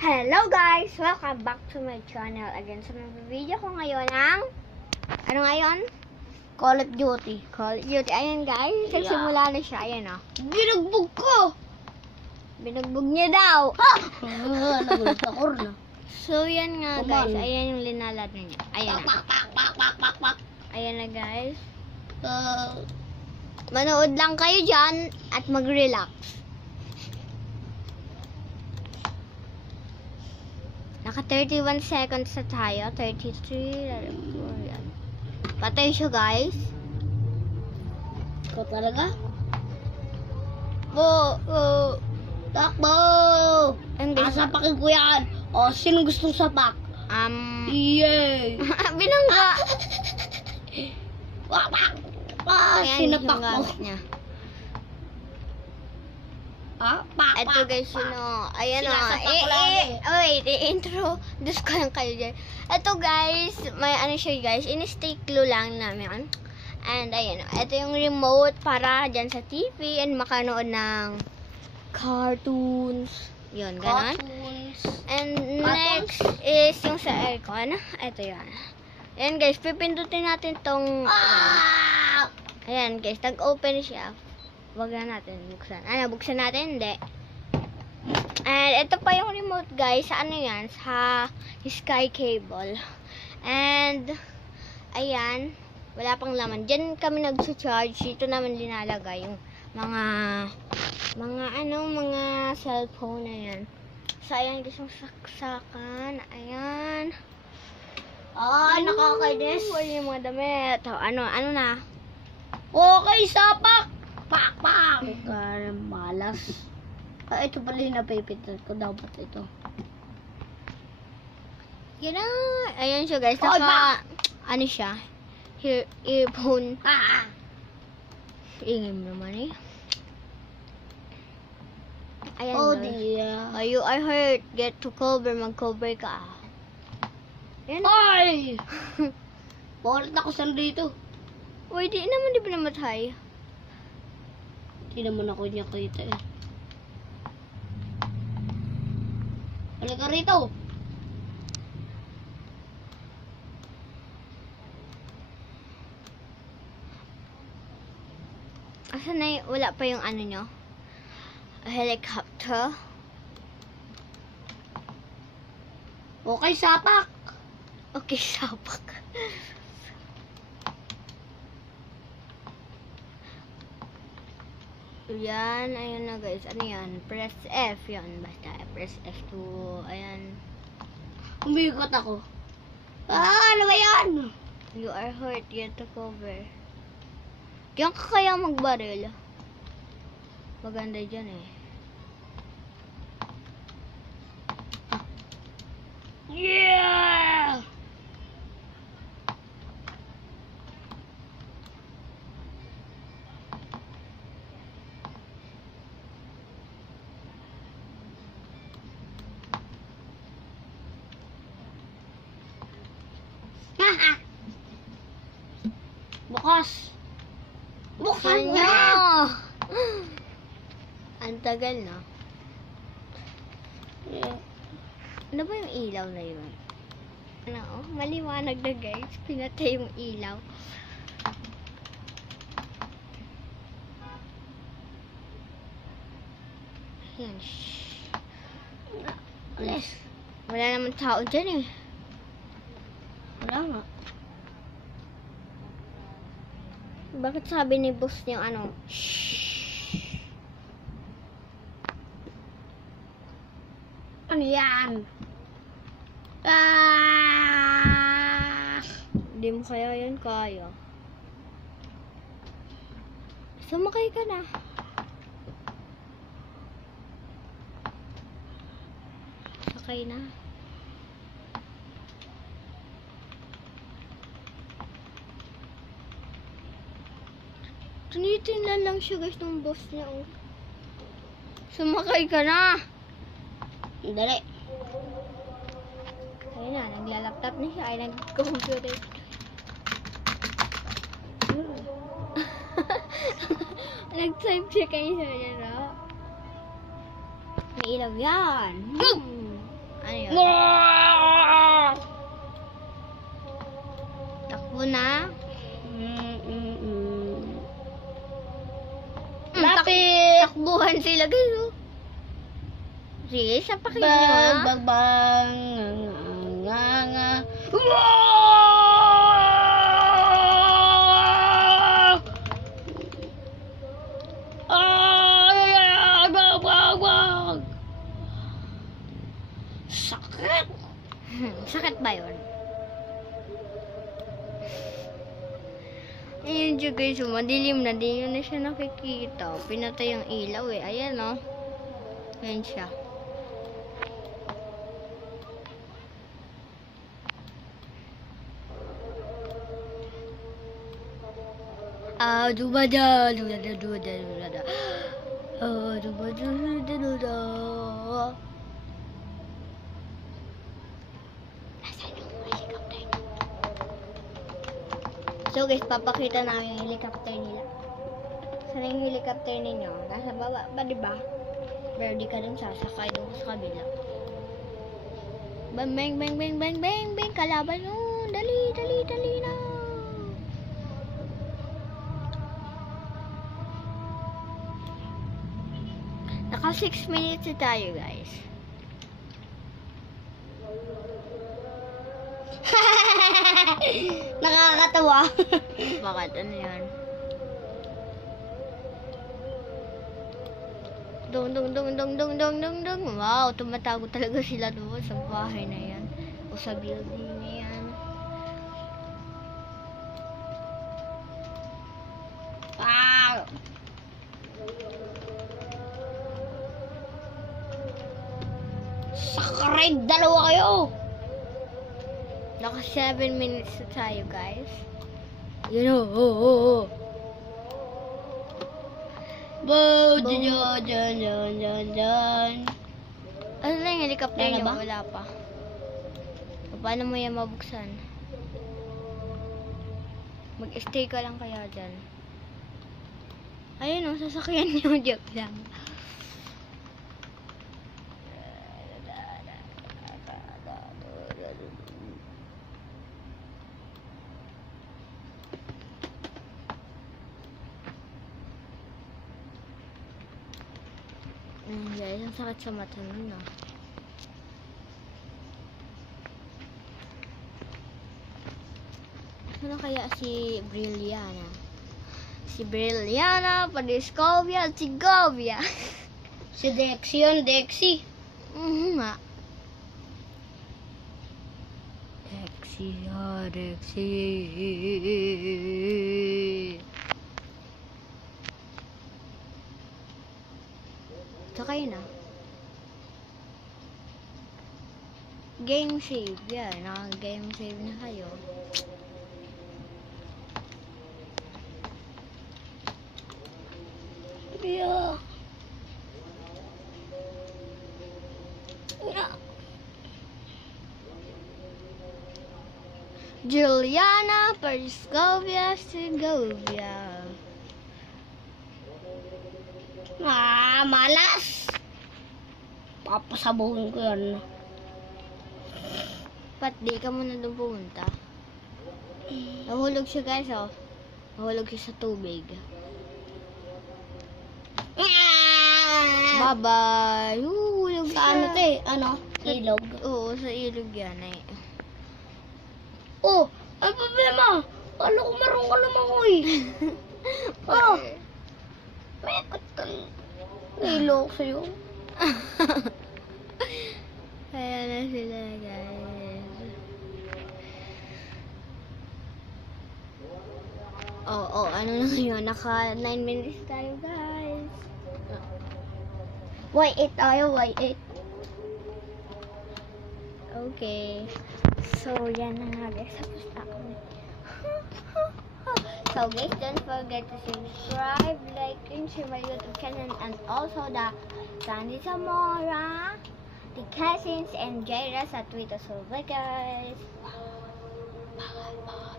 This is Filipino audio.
Hello guys! Welcome back to my channel again. So, video ko ngayon ang ano ngayon? Call of Duty. Call of Duty. Ayan guys, nagsimula na siya. Ayan o. Binugbog ko! Binugbog niya daw. Nagulat ako na. So, yan nga Come guys. on. Ayan yung linalad na niya. Ayan na. Pak. Ayan na guys. Manood lang kayo dyan at mag-relax. Naka 31 seconds na tayo. 33. Yan. Patay siya guys. Ikaw talaga? Takbo! Ang guys. Sapakin ko yan. O, sino gustong sapak? Yay! Binangga. Ayan, Sinapak yung mo. gamit niya. Pak. Ito guys, yun o. Ayan o. Sinasapak ko lang Wait, i-intro. Diyos ko lang kayo dyan. Ito guys, may ano siya guys. In-stick glue lang namin. And ayan o. Ito yung remote para dyan sa TV and makanood ng cartoons. Yun, ganon. And next is yung sa aircon. Ito yun. Ayan guys, pipindutin natin tong... Ayan guys, nag-open siya. Wag na natin buksan. Buksan natin? Hindi. And ito pa yung remote guys. Sa ano yan? Sa Sky Cable. And, ayan. Wala pang laman. Diyan kami nag-charge. Dito naman linalagay yung mga cellphone na yan. So, ayan guys, yung saksakan. Ayan. Nakakainis. Wala yung mga damit. Ano na? Okay, sapak! Pak! Malas. Ito pala yung napipitan ko. Dapat ito. Yan na. Ayan siya guys. Oy, Ano siya? Earphone. Ingay mo naman eh. Ayan Oh guys. dear. You are hurt. Get to cover. Mag-cover ka. Ayan. Ay! Bakit ako saan dito? Uy, di ba namatay? Hindi naman ako niya kita eh. Halika rito. Asan na yung, wala pa yung ano nyo? Helicopter. Okay, sapak. Okay, sapak. Yan, ayun na guys. Ano yan? Press F yan. Basta press F to, ayan. Umigot ako. Ano ba yan? You are hurt. Get to cover. Diyan ka kaya magbaril? Maganda dyan eh. Yeah! Bukas. Buksan Ano? mo! Ang tagal na. Yeah. Ano ba yung ilaw na yun? Ano? Maliwanag na guys. Pinatay yung ilaw. Ayan. Alis. Wala naman tao dyan eh. Wala nga. Bakit sabi ni boss niya ano? Shhh. Ano yan? Hindi mo kaya yan kaya. Sumakay ka na. Sakay na. Tinitingnan lang siya guys ng boss niya oh. Sumakay ka na. Dali. Ayun na, naglalaptop na siya. Ay, nag-computer. Nag-type siya kayo sa niya, no? May ilaw yan. Takbo na. Lapit! Takbuhan sila guys. Oh. Sige, sapakin nyo ha. Bang, nga. Sakit! Sakit ba yun? Ayun siya guys, madilim na. Di yun na siya nakikita. Pinatay ang ilaw eh. Ayan o. Ayan siya. Dubada. So guys, papakita namin yung helicopter nila. Saan yung helicopter ninyo? Nasa baba ba, diba? Pero di ka dun sasakay doon sa kabila. Bang, bang. Kalaban mo. Dali na. Naka 6 minutes na tayo guys. Nakakatawa. Bakit? Ano yan? Dong. Wow, tumatago talaga sila doon sa bahay na yan. O sa building na yan. Wow! Sakaride, dalawa kayo! Naka 7 minutes na tayo, guys. You know, Bow, dyan. Ano na yung helicopter Wala niyo? ba? Wala pa. Paano mo yan mabuksan? Mag-stay ka lang kaya dyan. Ayun o, sasakyan niyo. Joke lang. Guys, ang sakit sa mata nun, no? Ano kaya si Brilliana? Si Brilliana, Padiscovia, Segovia. Si Dexy yun, Dexy. Nga. Dexy. Sakay na. Game save. Yan. Naka-game save na kayo. Yeah. Juliana, Perscovia, Segovia. Malas. Papasabuhin ko yan. Pat, di ka muna doon pumunta. Nahulog siya guys, oh. Nahulog siya sa tubig. Bye-bye. Hulog siya. Sa ano to eh? Ano? Ilog. Oo, sa ilog yan eh. Oh, ang problema. Kala ko marunong ka lumangoy. Oh. May katal. Nilo ko sa'yo. Kaya na sila guys. Oh, ano na ngayon? Naka 9 minutes tayo guys. Y8 tayo, Y8. Okay. So, yan na nga guys. Tapos na kami. So guys, don't forget to subscribe, like, and share my YouTube channel, and also the Sandy Zamora, the Cousins, and Jaira sa Twitter. So bye guys. Bye.